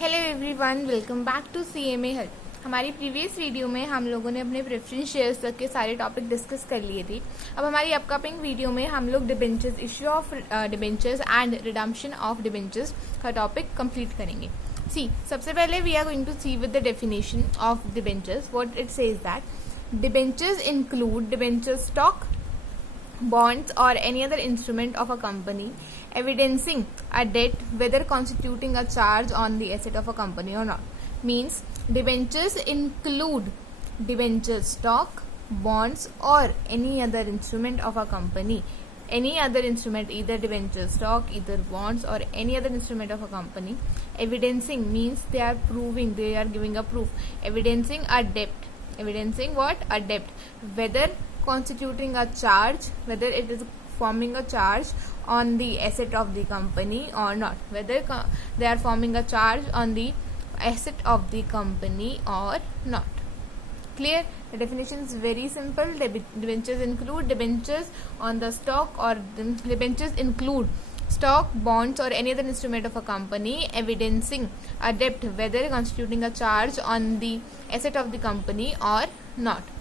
Hello everyone, welcome back to CMA health. हमारी previous video में हम लोगों ने अपने प्रेफरेंस शेयर्स तक के सारे टॉपिक डिस्कस कर लिए थे। अब हमारी अपकमिंग वीडियो में हम लोग debentures, issue of debentures and redemption of debentures का टॉपिक कंप्लीट करेंगे। सी, सबसे पहले we are going to see with the definition of debentures. What it says that debentures include debenture stock, bonds or any other instrument of a company evidencing a debt whether constituting a charge on the asset of a company or not. Means debentures include debenture stock, bonds or any other instrument of a company. Any other instrument, either debenture stock, either bonds or any other instrument of a company. Evidencing means they are proving, they are giving a proof. Evidencing a debt. Evidencing what? A debt. Whether constituting a charge, whether it is forming a charge on the asset of the company or not, whether they are forming a charge on the asset of the company or not. Clear? The definition is very simple. Debentures include debentures on the stock, or debentures include stock, bonds or any other instrument of a company evidencing a debt whether constituting a charge on the asset of the company or not.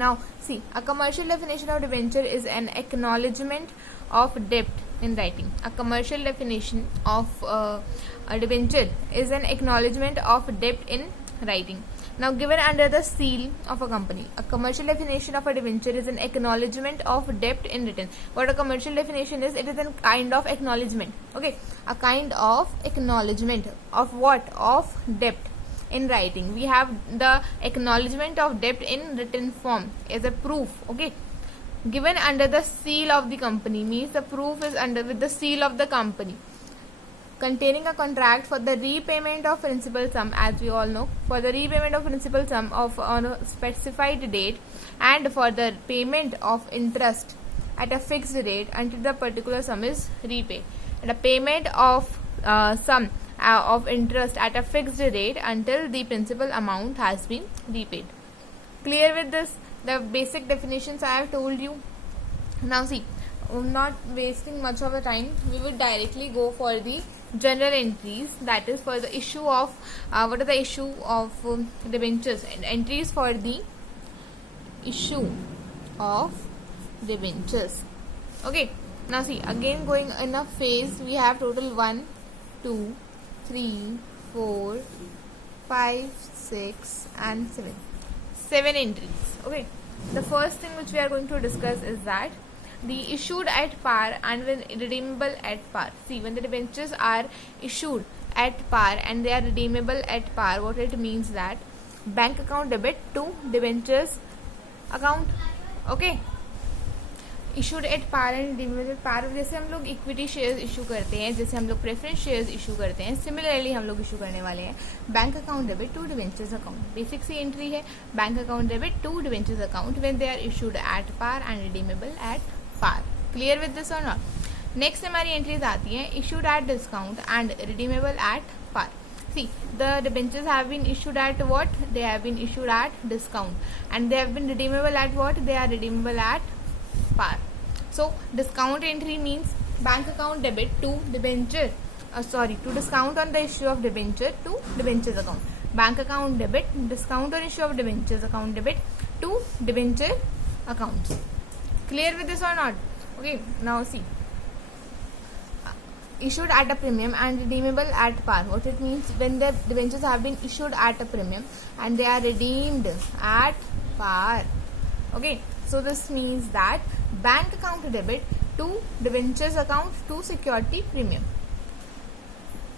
Now see, a commercial definition of debenture is an acknowledgement of debt in writing. A commercial definition of a debenture is an acknowledgement of debt in writing. Now given under the seal of a company. A commercial definition of a debenture is an acknowledgement of debt in written. What a commercial definition is? It is a kind of acknowledgement. Okay, a kind of acknowledgement of what? Of debt in writing. We have the acknowledgement of debt in written form as a proof. Okay, given under the seal of the company means the proof is under with the seal of the company, containing a contract for the repayment of principal sum, as we all know, for the repayment of principal sum of on a specified date and for the payment of interest at a fixed rate until the particular sum is repaid, and a payment of sum of interest at a fixed rate until the principal amount has been repaid. Clear with this? The basic definitions I have told you. Now see, not wasting much of the time, we will directly go for the general entries, that is for the issue of what is the issue of debentures, and entries for the issue of debentures. Okay, now see, again going in a phase, we have total 1, 2, 3, 4, 5, 6 and 7. 7 entries. Okay. The first thing which we are going to discuss is that the issued at par and when redeemable at par. See, when the debentures are issued at par and they are redeemable at par, what it means that bank account debit to debentures account. Okay. Issued at par and redeemable at par, जैसे हम लोग equity shares issue करते हैं, जैसे हम लोग preference shares issue करते हैं, सिमिलरली हम लोग इशू करने वाले हैं bank account debit to debentures account. Basic सी एंट्री है, bank account debit to debentures account when they are issued at par and redeemable at par. Clear with this और नॉट? नेक्स्ट हमारी entries आती हैं issued at discount and redeemable at par. See, the debentures have been issued at what? They have been issued at discount and they have been redeemable at what? They are redeemable at par. So discount entry means bank account debit to debenture, to discount on the issue of debenture to debentures account. Bank account debit, discount on issue of debentures account debit to debenture accounts. Clear with this or not? Okay, now see, issued at a premium and redeemable at par. What it means? When the debentures have been issued at a premium and they are redeemed at par. Okay, so this means that bank account debit to debentures account to security premium.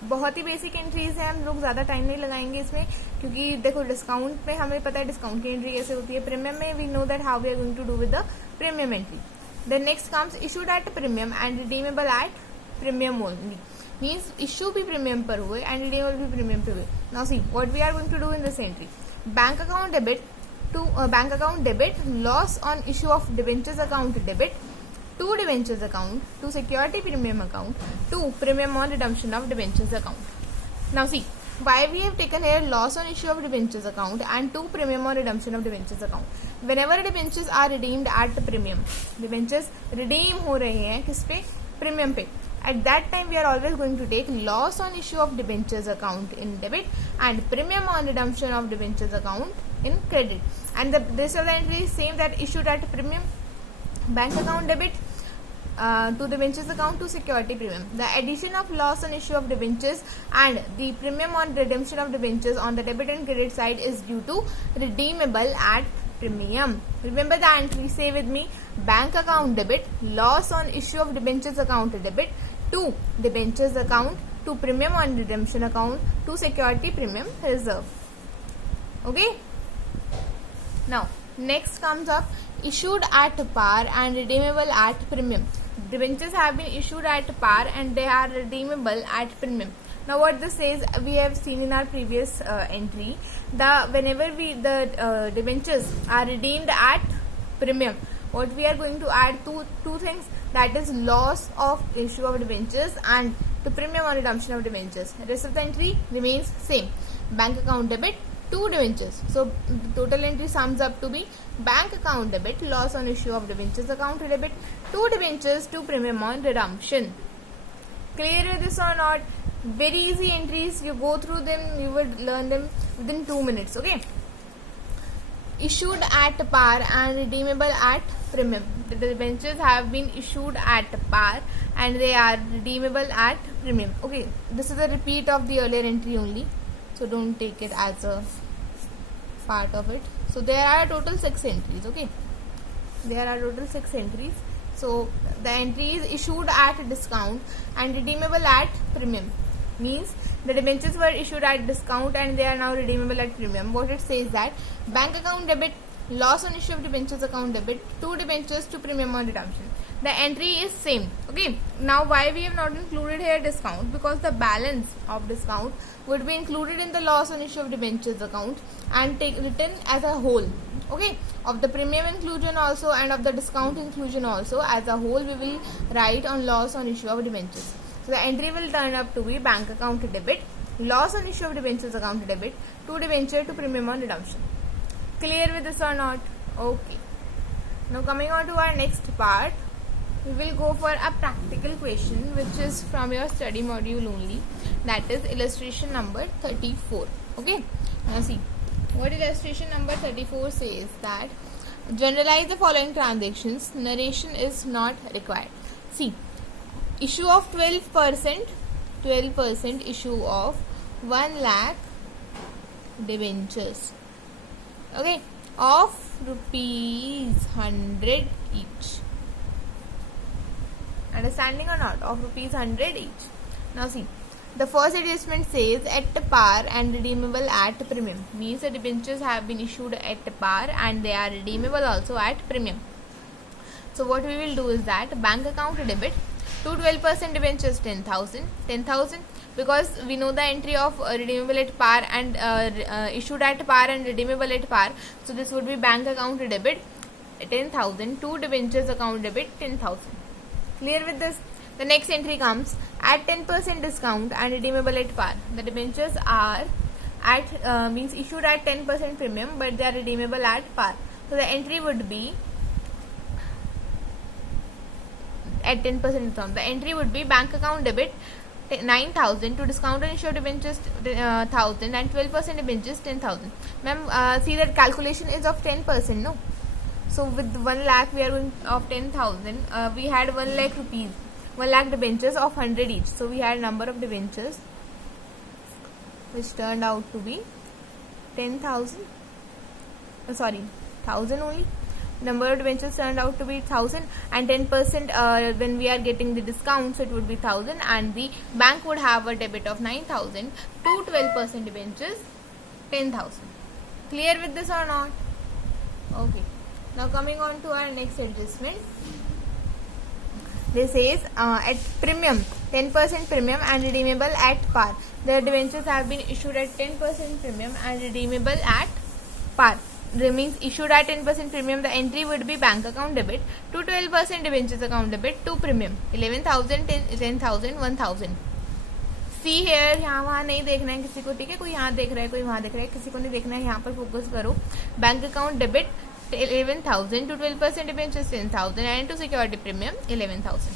बहुत ही basic entries है, हम लोग ज़्यादा time नहीं लगाएंगे इसमें, क्योंकि देखो डिस्काउंट में हमें पता है डिस्काउंट की एंट्री कैसे होती है, प्रीमियम में we know that how we are going to do with the premium entry. Then next comes issued at premium and redeemable at premium only. Means issue भी प्रीमियम पर हुए एंड रिडीमेबल भी premium पर हुए. Now see what we are going to do in this entry. Bank account debit to bank account debit loss on issue of debentures account debit to debentures account to security premium account to premium on redemption of debentures account. Now see, why we have taken here loss on issue of debentures account and to premium on redemption of debentures account. Whenever debentures are redeemed at premium, debentures redeem हो रहे हैं किस पे? Premium पे. At that time, we are always going to take loss on issue of debentures account in debit and premium on redemption of debentures account in credit. And the rest of the entry is same, that issued at premium, bank account debit to debentures account to security premium. The addition of loss on issue of debentures and the premium on redemption of debentures on the debit and credit side is due to redeemable at premium. Remember the entry, say with me, bank account debit, loss on issue of debentures account debit to debentures account to premium on redemption account to security premium reserve. Okay. Now next comes up issued at par and redeemable at premium. Debentures have been issued at par and they are redeemable at premium. Now what this says, we have seen in our previous entry, whenever the debentures are redeemed at premium, what we are going to add two things, that is loss of issue of debentures and the premium on redemption of debentures. The rest of the entry remains same, bank account debit to debentures. So the total entry sums up to be bank account debit, loss on issue of debentures account debit to debentures to premium on redemption. Clear with this or not? Very easy entries, you go through them, you would learn them within 2 minutes. Okay. Issued at par and redeemable at premium. The debentures have been issued at par and they are redeemable at premium. Okay, this is a repeat of the earlier entry only, so don't take it as a part of it. So there are total 6 entries. Okay, there are total 6 entries. So the entry is issued at discount and redeemable at premium, means the debentures were issued at discount and they are now redeemable at premium. What it says, that bank account debit, loss on issue of debentures account debit to debentures to premium on redemption. The entry is same. Okay, now why we have not included here discount? Because the balance of discount would be included in the loss on issue of debentures account and written as a whole. Okay, of the premium inclusion also and of the discount inclusion also, as a whole we will write on loss on issue of debentures. So the entry will turn up to be bank account debit, loss on issue of debentures account debit to debenture to premium on redemption. Clear with this or not? Okay. Now coming on to our next part, we will go for a practical question which is from your study module only, that is illustration number 34. Okay. Now see, what illustration number 34 says, that generalize the following transactions, narration is not required. See, issue of 12% issue of 1 lakh debentures, okay, of rupees 100 each. Understanding or not? Of rupees 100 each. Now see, the first adjustment says at par and redeemable at premium, means the debentures have been issued at par and they are redeemable also at premium. So what we will do is that bank account debit to 12% debentures 10,000, because we know the entry of redeemable at par and issued at par and redeemable at par. So this would be bank account debit 10,000 to debentures account debit 10,000. Clear with this? The next entry comes at 10% discount and redeemable at par. The debentures are at means issued at 10% premium, but they are redeemable at par. So the entry would be at 10% discount. The entry would be bank account debit 9,000 to discount on issue of debentures 1,000 and 12% debentures 10,000. Ma'am, see that calculation is of 10%, no? So with 1 lakh we are going of 10,000. We had 1 lakh rupees, 1 lakh debentures of 100 each. So we had number of debentures which turned out to be 10,000. Sorry, 1,000 only. Number of debentures turned out to be 1,000 and 10% when we are getting the discount, so it would be 1,000 and the bank would have a debit of 9,000 to 12% debentures 10,000. Clear with this or not? Okay. Now coming on to our next adjustment. This is at premium, 10% premium and redeemable at par. The debentures have been issued at 10% premium and redeemable at par. Means issued at 10% premium, the entry would be bank account debit to 12% debentures account debit to premium 11,000, 10,000, 1,000. See here, यहाँ वहाँ नहीं देखना है किसी को, ठीक है? कोई यहाँ देख रहा है, कोई वहाँ देख रहा है, किसी को नहीं देखना है, यहाँ पर फोकस करो. Bank account debit 11,000 to 12% debentures 10,000 and to security premium 11,000.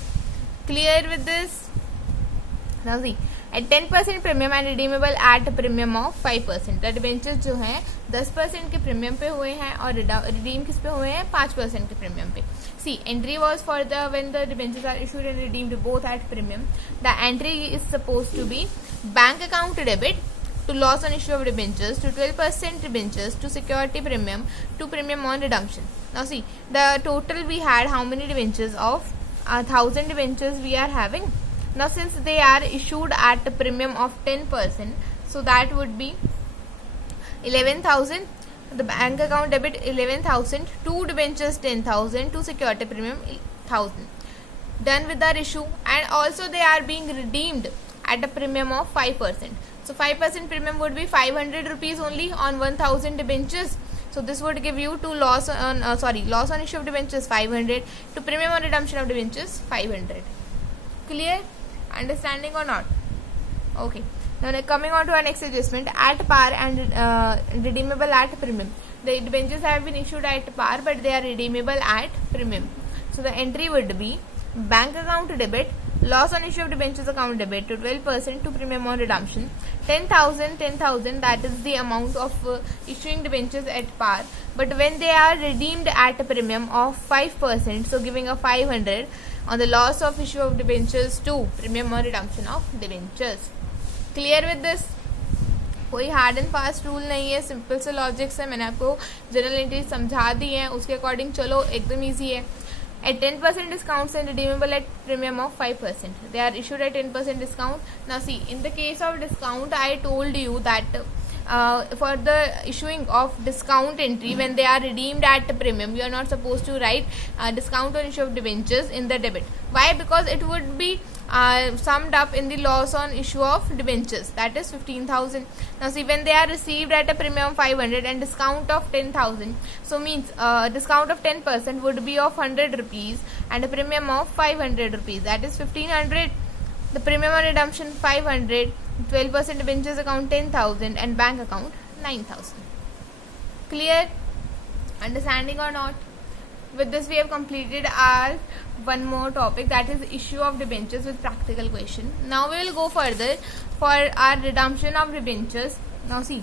Clear with this? Now see, at 10% premium and redeemable at a premium of 5%. The debentures जो हैं 10% के प्रीमियम पे हुए हैं और रिडीम किस पे हुए हैं 5% के प्रीमियम पे. See, entry was for the when the debentures are issued and redeemed both at premium. The entry is supposed to be bank account debit to loss on issue of debentures, to 12% debentures, to security premium, to premium on redemption. Now see, the total we had how many debentures of 1000 debentures we are having. Now since they are issued at a premium of 10%, so that would be 11,000. The bank account debit 11,000, two debentures 10,000, two security premium 1,000. Done with our issue, and also they are being redeemed at a premium of 5%. So 5% premium would be 500 rupees only on 1,000 debentures. So this would give you to loss on loss on issue of debentures 500, to premium on redemption of debentures 500. Clear? Understanding or not? Okay. Now coming on to our next adjustment, at par and redeemable at premium. The debentures have been issued at par, but they are redeemable at premium. So the entry would be bank account debit, loss on issue of debentures account debit to 12%, to premium on redemption 10,000. That is the amount of issuing debentures at par, but when they are redeemed at a premium of 5%, so giving a 500 on the loss of issue of debentures to premium on redemption of debentures. Clear with this? कोई hard and fast rule नहीं है, simple से logics है. मैंने आपको general entry समझा दी है, उसके अकॉर्डिंग चलो, एकदम ईजी है. At 10% discounts and redeemable at premium of 5%. They are issued at 10% discount. Now see, in the case of discount, I told you that for the issuing of discount entry, when they are redeemed at premium, you are not supposed to write discount on issue of debentures in the debit. Why? Because it would be summed up in the loss on issue of debentures, that is 15,000. Now see, when they are received at a premium 500 and discount of 10,000, so means discount of 10% would be of 100 rupees and a premium of 500 rupees, that is 1500. The premium on redemption 500, 12% debentures account 10,000 and bank account 9,000. Clear? Understanding or not? With this we have completed our one more topic, that is issue of debentures with practical question. Now we will go further for our redemption of debentures. Now see,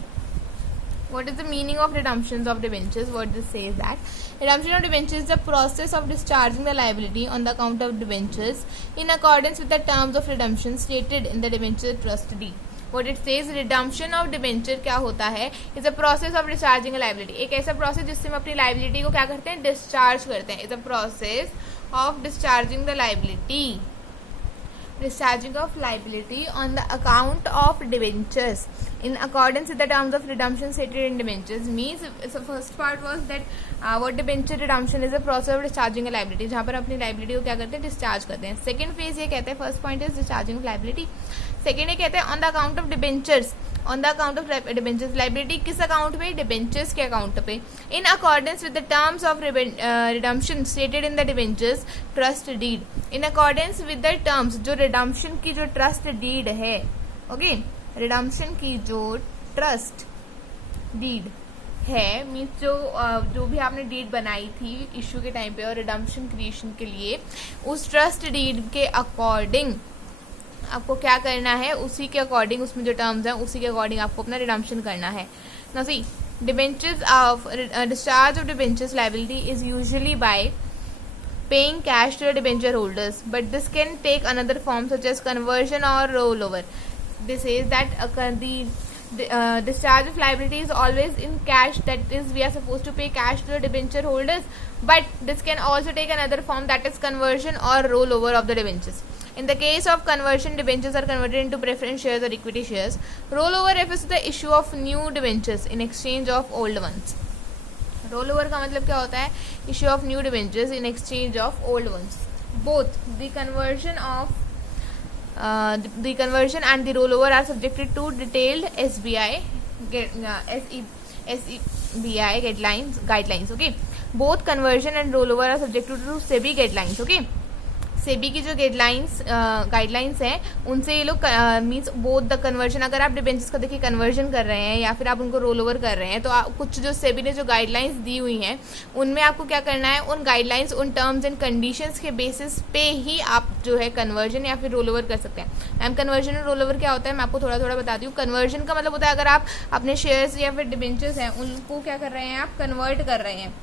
what is the meaning of redemptions of debentures? What this says that redemption of debentures is the process of discharging the liability on the account of debentures in accordance with the terms of redemption stated in the debenture trust deed. What it says, redemption of debenture क्या होता है, is a process of discharging liability. एक ऐसा process जिससे हम अपनी liability को क्या करते हैं, डिस्चार्ज करते हैं. Is a process of discharging the liability, discharging of liability on the account of debentures in accordance with the terms of redemption stated in debentures. Means so first part was that what debenture redemption is a process of discharging a liability, जहाँ पर अपनी liability को क्या करते हैं, discharge करते हैं. Second phase ये कहते हैं, first point is discharging of liability. Second ये कहते हैं on the account of debentures, on the account of debentures. liability किस account पे, debentures के account पे, in accordance with the terms of redemption stated in the debentures trust deed. in accordance with the terms, जो redemption की जो trust deed है, okay, redemption की जो trust deed है, मीन्स जो भी आपने डीड बनाई थी इशू के टाइम पे और रिडम्पशन क्रिएशन के लिए, उस ट्रस्ट डीड के अकॉर्डिंग आपको क्या करना है, उसी के अकॉर्डिंग, उसमें जो टर्म्स हैं उसी के अकॉर्डिंग आपको अपना रिडम्पशन करना है. Now see, debentures of discharge of debentures liability is usually by paying cash to the debenture holders, but this can take another form such as conversion or rollover. This is that the discharge of liability is always in cash, that is we are supposed to pay cash to the debenture holders, but this can also take another form, that is conversion or rollover of the debentures. In the case of conversion, debentures are converted into preference shares or equity shares. Rollover refers to the issue of new debentures in exchange of old ones. Roll over का मतलब क्या होता है, issue of new debentures in exchange of old ones. Both the conversion and the roll over are subjected to detailed SBI guidelines. Okay, both conversion and rollover are subjected to SEBI guidelines. Okay, SEBI की जो guidelines हैं उनसे ये लोग means both the conversion, अगर आप debentures का देखिए कन्वर्जन कर रहे हैं या फिर आप उनको रोल ओवर कर रहे हैं, तो कुछ जो सेबी ने जो गाइडलाइंस दी हुई हैं उनमें आपको क्या करना है, उन गाइडलाइंस, उन टर्म्स एंड कंडीशंस के बेसिस पे ही आप जो है कन्वर्जन या फिर रोल ओवर कर सकते हैं। मैम कन्वर्जन और रोल ओवर क्या होता है, मैं आपको थोड़ा थोड़ा बताती हूँ। कन्वर्जन का मतलब होता है अगर आप अपने शेयर्स या फिर डिबेंचर्स हैं उनको क्या कर रहे हैं, आप कन्वर्ट कर रहे हैं,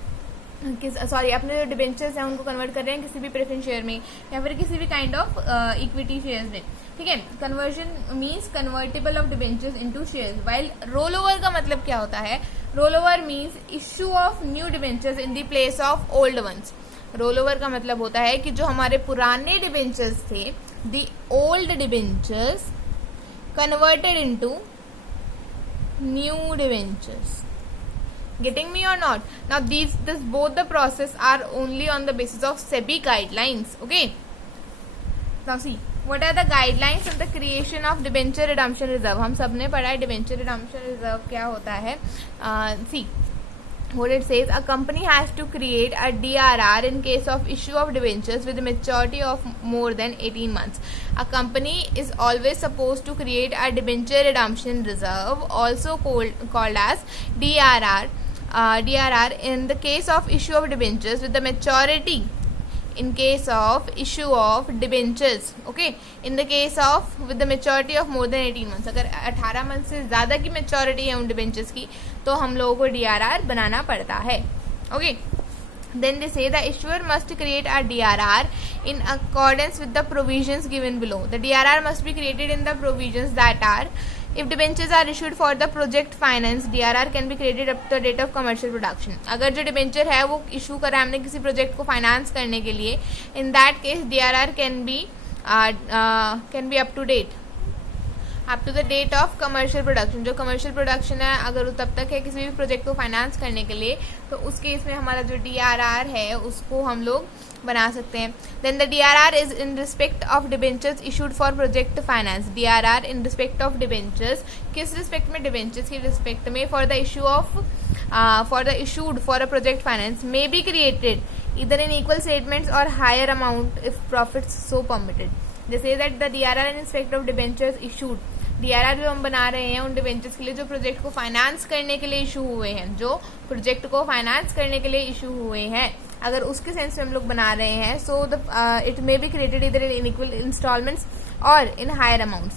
अपने जो डिबेंचर्स हैं उनको कन्वर्ट कर रहे हैं किसी भी प्रेफरेंस शेयर में या फिर किसी भी काइंड ऑफ इक्विटी शेयर्स में, ठीक है। Conversion means convertible of debentures into shares, while role over का मतलब क्या होता है, roll over means issue of new debentures in the place of old once. Role over का मतलब होता है कि जो हमारे पुराने डिबेंचर्स थे, the old debentures converted into new debentures. Getting me or not? Now both the process are only on the basis of SEBI guidelines. Okay. Now see, what are the guidelines of the creation of debenture redemption reserve? हम सब ने पढ़ा है debenture redemption reserve क्या होता है. See, what it says, a company has to create a DRR in case of issue of debentures with a maturity of more than 18 months. A company is always supposed to create a debenture redemption reserve, also called as DRR. DRR in the case of issue of debentures with the maturity, in case of issue of debentures, okay, in the case of with the maturity of more than 18 months, अगर 18 month से ज़्यादा की maturity है उन debentures की तो हम लोगों को DRR बनाना पड़ता है, okay. Then they say the issuer must create a DRR in accordance with the provisions given below. The DRR must be created in the provisions that are, if debentures are issued for the project finance, DRR can be created up to the date of commercial production. अगर जो debenture है वो issue करा हमने किसी project को finance करने के लिए, in that case DRR can be up to date, up to the date of commercial production. जो कमर्शियल प्रोडक्शन है अगर वो तब तक है किसी भी प्रोजेक्ट को फाइनेंस करने के लिए, तो उस केस में हमारा जो DRR है उसको हम लोग बना सकते हैं। Then the DRR is in respect of debentures issued for project finance. DRR in respect of debentures, किस रिस्पेक्ट में, डिबेंचर्स की रिस्पेक्ट में, for the issued for a project finance may be created इधर इन इक्वल स्टेटमेंट्स और higher amount if profits so permitted. जैसे that the DRR in respect of debentures issued, DRR जो हम बना रहे हैं उन डिबेंचर्स के लिए जो प्रोजेक्ट को फाइनेंस करने के लिए इशू हुए हैं, जो प्रोजेक्ट को फाइनेंस करने के लिए इशू हुए हैं, अगर उसके सेंस में हम लोग बना रहे हैं, so it may be created इधर इन इक्वल इंस्टॉलमेंट्स और in higher amounts.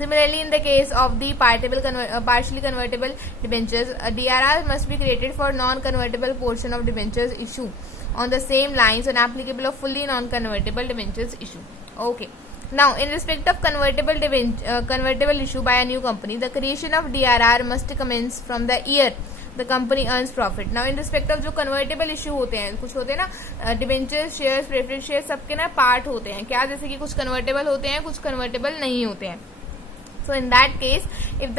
Similarly, in the case of the partially convertible debentures, a DRR must be created for non-convertible portion of debentures issue on the same lines and applicable of fully non-convertible debentures issue. Okay. Now, in respect of convertible issue by a new company, the creation of DRR must commence from the year the company earns profit. Now, in respect of जो convertible issue होते हैं, कुछ होते हैं ना debentures, shares, preference shares, सबके ना part होते हैं क्या, जैसे कि कुछ कन्वर्टेबल होते हैं, कुछ कन्वर्टेबल नहीं होते हैं। So in that case, if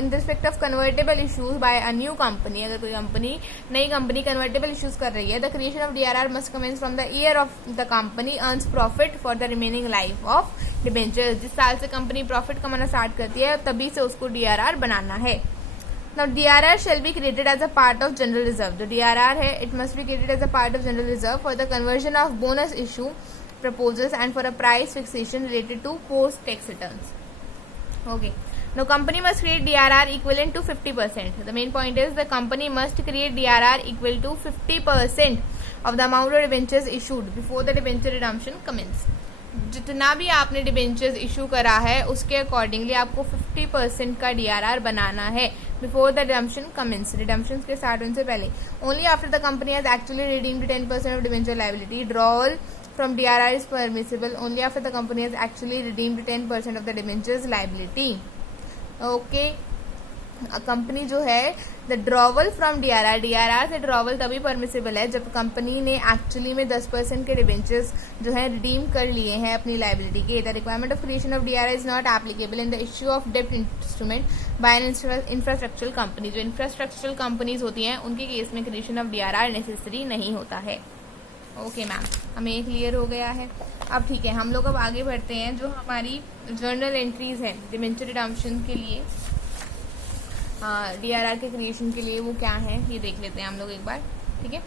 in respect of convertible issues by a new company, अगर कोई नई कंपनी convertible issues कर रही है, the creation of DRR must commence from the year of the company earns profit for the remaining life of debentures. जिस साल से company profit कमाना स्टार्ट करती है तभी से उसको DRR बनाना है। Now DRR shall be created as a part of general reserve. जो DRR है, it must be created as a part of general reserve for the conversion of bonus issue proposals and for a price fixation related to post tax returns. Okay. Now company must create DRR equivalent to 50%. The main point is the company must create DRR equal to 50% of the amount of debentures issued before the debenture redemption commence. जितना भी आपने debentures issue करा है उसके accordingly आपको 50% का DRR बनाना है before the redemption commence, redemption के स्टार्ट होने से पहले। Only after the company has actually redeemed 10% of debenture liability, drawal from DRR is permissible only after the company has actually redeemed 10% of the debentures liability. Okay. Company जो है the drawer from DRR से drawer तभी permissible है जब company ने actually में 10% के debentures जो है रिडीम कर लिए हैं अपनी लाइबिलिटी के। The requirement of creation of DRR is not applicable in the issue of डेब्ट instrument by an infrastructural company. जो इंफ्रास्ट्रक्चरल कंपनीज होती हैं उनके केस में क्रिएशन ऑफ DRR नेसेसरी नहीं होता है। ओके मैम, हमें ये क्लियर हो गया है। अब ठीक है, हम लोग अब आगे बढ़ते हैं। जो हमारी जर्नल एंट्रीज हैं डिबेंचर रिडम्पशन के लिए, DRR के क्रिएशन के लिए, वो क्या है ये देख लेते हैं हम लोग एक बार, ठीक है।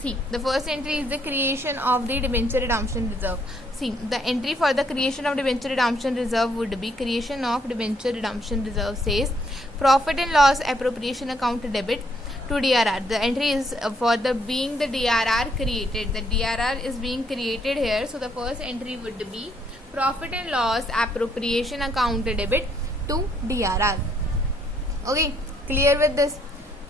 See, the first entry is the creation of the debenture redemption reserve. See, the entry for the creation of debenture redemption reserve would be creation of debenture redemption reserve says profit and loss appropriation account debit to DRR. The entry is for the being the DRR created. The DRR is being created here. So the first entry would be profit and loss appropriation account debit to DRR. Okay, clear with this?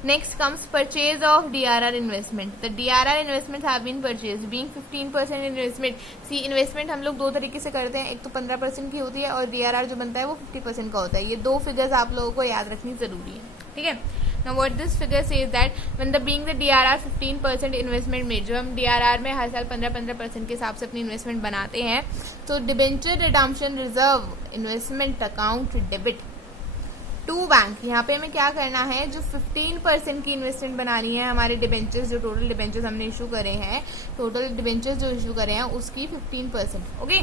Next comes purchase of DRR investment. The DRR investments have been purchased being 15% investment. See, investment हम लोग दो तरीके से करते हैं, एक तो 15% की होती है और DRR जो बनता है वो 50% का होता है. ये दो फिगर्स आप लोगों को याद रखनी जरूरी है, ठीक है. Now what this figure says that when the being the DRR 15% investment में, जो हम DRR में हर साल 15% के हिसाब से अपनी इन्वेस्टमेंट बनाते हैं, तो debenture redemption reserve investment account debit to bank. यहाँ पे हमें क्या करना है, जो 15% की इन्वेस्टमेंट बनानी है हमारे डिबेंचर्स, जो टोटल डिबेंचर्स हमने इशू करे हैं, टोटल डिबेंचर्स जो इशू करे हैं उसकी 15%. Okay,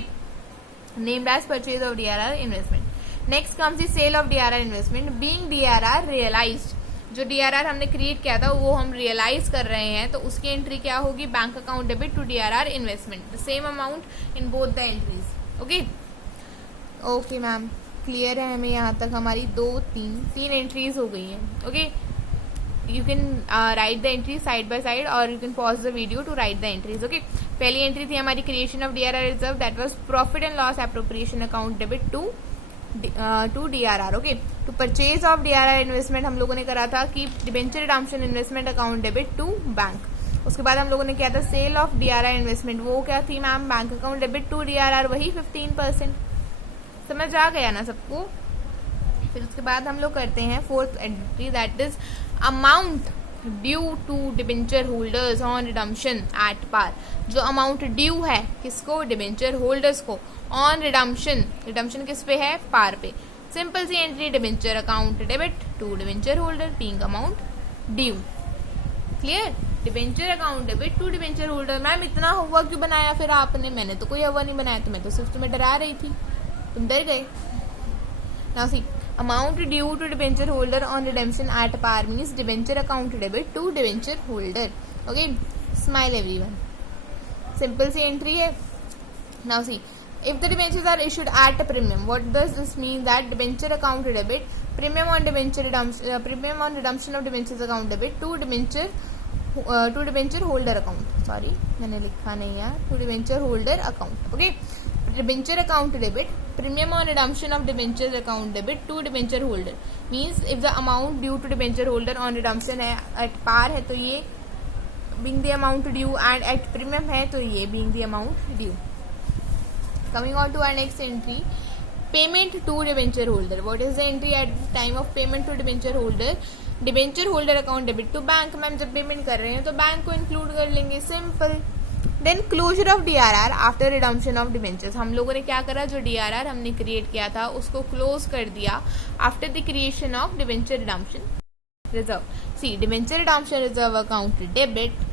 named as purchase of DRR investment. Next comes the sale of DRR investment being DRR realised. जो DRR हमने क्रिएट किया था वो हम रियलाइज कर रहे हैं, तो उसकी एंट्री क्या होगी, bank account debit to DRR investment, the same amount in both the entries. Okay okay ma'am, clear है हमें यहाँ तक. हमारी तीन एंट्रीज हो गई हैं. Okay, you can write the entry side by side और you can pause the video to write the entries. Okay, पहली एंट्री थी हमारी creation of DRR reserve, that was profit and loss appropriation account debit to DRR. Okay, to purchase of DRR investment हम लोगों ने करा था कि debenture redemption investment account debit to bank. उसके बाद हम लोगों ने किया था सेल ऑफ DRR इन्वेस्टमेंट, वो क्या थी ma'am, bank account debit to DRR, वही 15%. समझ आ गया ना सबको. फिर उसके बाद हम लोग करते हैं fourth entry, that is amount due to debenture holders on redemption at par. जो अमाउंट ड्यू है किसको, डिबेंचर होल्डर्स को, ऑन रिडम्पशन. रिडम्पशन किस पे है, पार पे. सिंपल सी entry, debenture account debit to debenture holder being amount due. Clear, debenture account debit to debenture holder. Ma'am इतना हुआ क्यों बनाया फिर आपने, मैंने तो कोई हुआ नहीं बनाया, तो मैं तो सिर्फ तुम्हें डरा रही थी, तुम डर गए. Now see, amount due to debenture holder on redemption at par means debenture account debit to debenture holder. Okay, smile everyone. Simple सी एंट्री है. Now see, if the debentures are issued at a premium, what does this mean, that debenture account debit premium on redemption of debentures account debit to debenture holder account. Sorry, मैंने लिखा नहीं यार, to debenture holder account. Okay, debenture account debit premium on redemption of debentures account debit to debenture holder means if the amount due to debenture holder on redemption है at par है तो ये being the amount due, and at premium है तो ये being the amount due. Coming on to our next entry, payment to debenture holder. What is the entry at the time of payment to debenture holder? Debenture holder account debit to bank. Ma'am जब payment कर रहे हैं तो bank को include कर लेंगे, simple. Then closure of DRR after redemption of debentures. हम लोगों ने क्या करा, जो DRR हमने क्रिएट किया था उसको क्लोज कर दिया after the creation of debenture redemption reserve. See, debenture redemption reserve account debit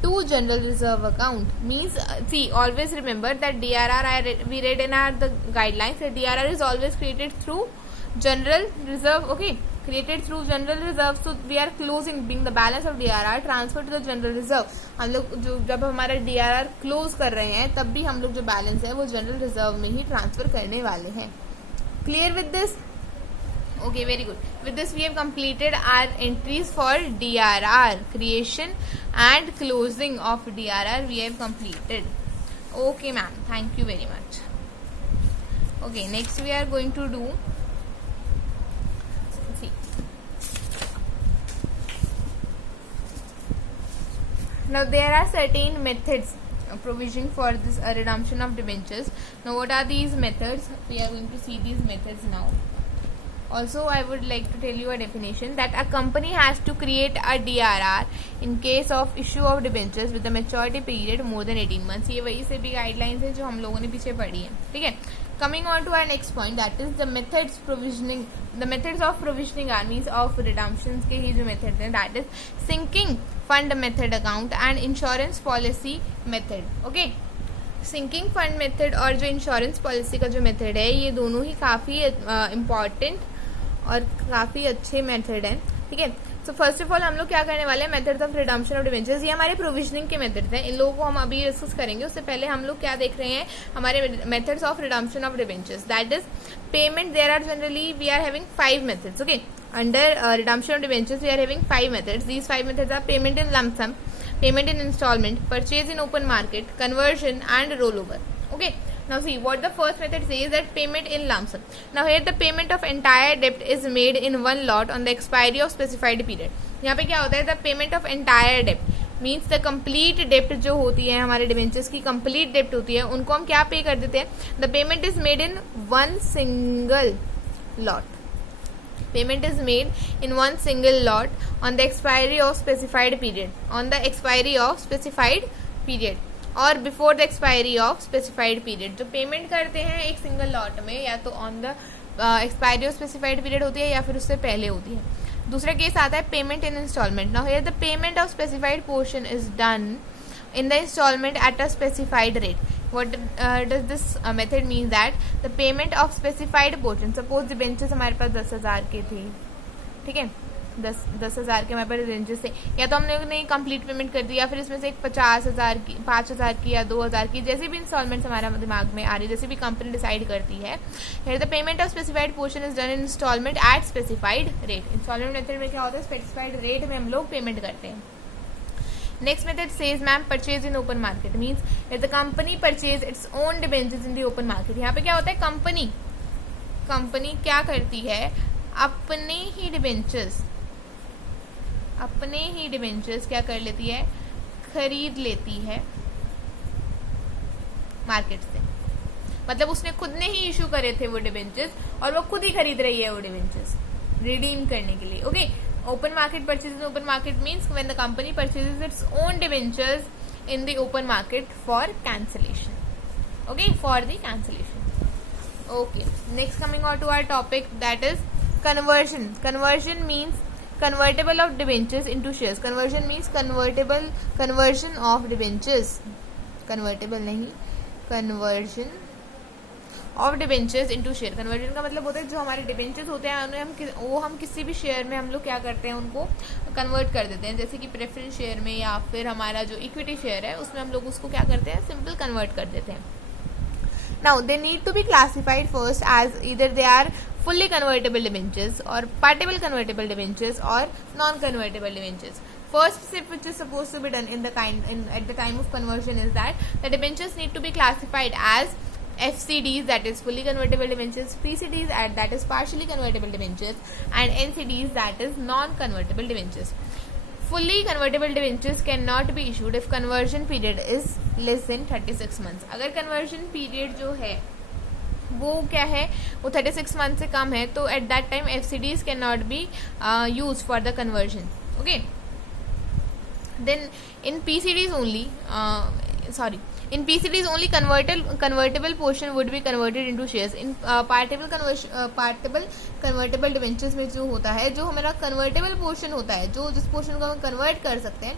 to general reserve account means see, always remember that DRR we read in the guidelines that DRR is always created through general reserve. Okay, created through general reserve, so we are closing being the balance of DRR transfer to the general reserve. हम लोग जो जब हमारा DRR close कर रहे हैं तब भी हम लोग जो बैलेंस है वो जनरल रिजर्व में ही ट्रांसफर करने वाले हैं. Clear with this? Okay, very good. With this we have completed our entries for DRR creation and closing of DRR we have completed. Okay ma'am, thank you very much. Okay, next we are going to do, see, now there are certain methods provision for this redemption of debentures. Now what are these methods? We are going to see these methods now. Also, I would like to tell you a definition that a company has to create a DRR in case of issue of debentures with a maturity period more than 18 months. ये वही से भी guidelines है जो हम लोगों ने पीछे पढ़ी है, ठीक है. Coming on to our next point, that is the methods provisioning. The methods of provisioning are means of redemptions के ही जो methods हैं, that is sinking fund method account and insurance policy method. Okay, sinking fund method और जो insurance policy का जो method है ये दोनों ही काफ़ी इम्पॉर्टेंट और काफ़ी अच्छे मेथड हैं, ठीक है. सो फर्स्ट ऑफ ऑल हम लोग क्या करने वाले हैं, methods of redemption of debentures. ये हमारे प्रोविजनिंग के मेथड्स हैं, इन लोगों को हम अभी डिस्कस करेंगे। उससे पहले हम लोग क्या देख रहे हैं, हमारे methods of redemption of debentures, that is payment. There are generally we are having 5 methods, okay. Under redemption of debentures we are having 5 methods. These 5 methods are payment in lump sum, payment in installment, purchase in open market, conversion and rollover. Okay, now see what the first method says, that payment in lump sum. Now here the payment of entire debt is made in one lot on the expiry of specified period. यहाँ पे क्या होता है, the payment of entire debt means the complete डेप्ट जो होती है, हमारे डिबेंचर्स की कंप्लीट डेप्ट होती है, उनको हम क्या पे कर देते हैं, the payment is made in one single lot. Payment is made in one single lot on the expiry of specified period, on the expiry of specified period or before the expiry of specified period. जो payment करते हैं एक single lot में, या तो on the expiry of specified period होती है या फिर उससे पहले होती है. दूसरा केस आता है payment in installment. Now here the payment of specified portion is done in the installment at a specified rate. What does this method mean? That the payment of specified portion, suppose debentures हमारे पास 10,000 के थे, ठीक है, 10,000 के हमारे पास debentures थे, या तो हमने नहीं कंप्लीट पेमेंट कर दी, या फिर इसमें से एक 50,000 की, 5,000 की या 2,000 की, जैसे भी इंस्टॉलमेंट्स हमारा दिमाग में आ रही है, जैसे भी कंपनी डिसाइड करती है. Here the payment of specified portion is done in installment at specified rate. Installment method में क्या होता है, स्पेसिफाइड रेट में हम लोग पेमेंट करते हैं. Next method says ma'am purchase in open market, means if the company purchase its own debentures in the open market. यहाँ पे क्या होता है, कंपनी क्या करती है, अपने ही डिबेंचर्स क्या कर लेती है, खरीद लेती है मार्केट से. मतलब उसने खुद ने ही इशू करे थे वो डिबेंचर्स और वो खुद ही खरीद रही है वो डिबेंचर्स रिडीम करने के लिए. Okay, open market purchase in open market means when the company purchases its own debentures in the open market for cancellation. Okay, for the cancellation. Okay, next coming on to our topic, that is conversion. Conversion means convertible of debentures into shares. Conversion means conversion of debentures, convertible नहीं, conversion of debentures into share. Conversion का मतलब होता है जो हमारे debentures होते हैं उन्हें हम किसी भी शेयर में हम लोग क्या करते हैं, उनको कन्वर्ट कर देते हैं. जैसे कि प्रेफरेंस शेयर में या फिर हमारा जो इक्विटी शेयर है उसमें हम लोग उसको क्या करते हैं, सिंपल कन्वर्ट कर देते हैं. Now they need to be classified first as either they are fully convertible debentures or partial convertible debentures or non-convertible debentures. First step which is supposed to be done at the time of conversion is that the debentures need to be classified as FCDs, that is fully convertible debentures, PCDs that is partially convertible debentures, and NCDs that is non-convertible debentures. Fully convertible debentures cannot be issued if conversion period is less than 36 months. अगर conversion period जो है वो क्या है, वो 36 month से कम है, तो at that time FCDs can not be use for the conversion. Okay, then in PCDs only convertible portion would be converted into shares. In partial convertible debentures में जो होता है, जो हमारा convertible portion होता है, जो जिस पोर्शन को हम कन्वर्ट कर सकते हैं,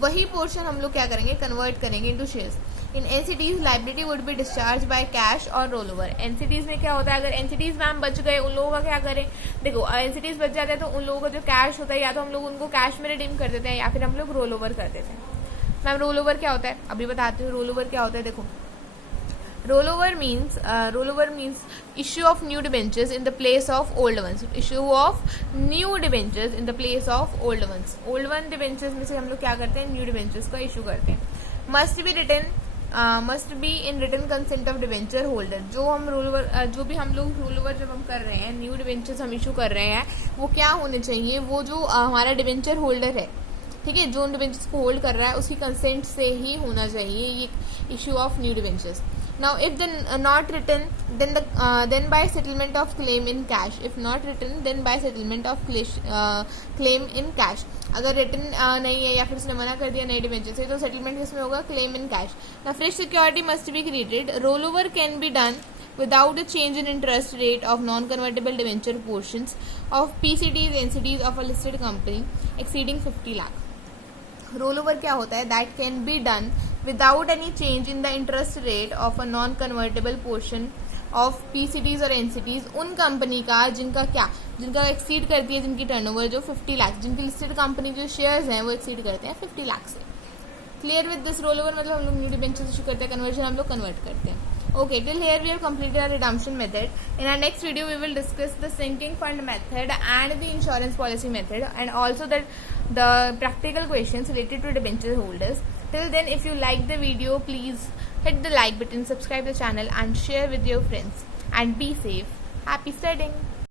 वही पोर्शन हम लोग क्या करेंगे, कन्वर्ट करेंगे into shares. In NCDs liability would be discharge by cash और रोल ओवर. NCDs में क्या होता है, अगर NCDs मैम बच गए, उन लोगों का क्या करें, देखो NCDs बच जाते हैं तो उन लोगों का जो कैश होता है या तो हम लोग उनको कैश में रिडीम कर देते हैं या फिर हम लोग रोल ओवर कर देते हैं. मैम रोल ओवर क्या होता है, अभी बताती हूँ. रोल ओवर क्या होता है, देखो, roll over means issue of new debentures in the place of old once. Issue of new debentures in the place of old once. Old one debentures में से हम लोग क्या करते हैं, न्यू डिबेंचर्स का इशू करते हैं. Must be in written consent of debenture holder. जो भी हम लोग रोल ओवर जब हम कर रहे हैं, न्यू डिबेंचर्स हम इशू कर रहे हैं, वो क्या होने चाहिए, वो जो हमारा डिबेंचर होल्डर है, ठीक है, जो डिबेंचर्स को होल्ड कर रहा है उसकी कंसेंट से ही होना चाहिए ये issue of new debentures. Now if not written then by settlement of claim in cash. If not written then by settlement of claim in cash. अगर रिटन नहीं है या फिर उसने मना कर दिया नए डिबेंचर से, तो सेटलमेंट किसमें होगा, claim in cash. Now fresh security must be created. Rollover can be done without a change in interest rate of non-convertible debenture portions of PCDs, NCDs of a listed company exceeding 50 lakh. Roll over क्या होता है, that can be done without any change in the interest rate of a non convertible portion of PCDs और NCDs उन company का जिनका exceed करती है, जिनकी टर्नओवर जो 50 लाख, जिनकी लिस्टेड कंपनी जो शेयर्स हैं वो एक्सीड करते हैं 50 लाख से। Clear with this roll over, मतलब हम लोग न्यू डिबेंचर्स इशू करते हैं, कन्वर्जन हम लोग कन्वर्ट करते हैं। Okay, till here we have completed our redemption method. In our next video, we will discuss the sinking fund method and the insurance policy method, and also the practical questions related to debenture holders. Till then, if you like the video, please hit the like button, subscribe the channel, and share with your friends. And be safe. Happy studying.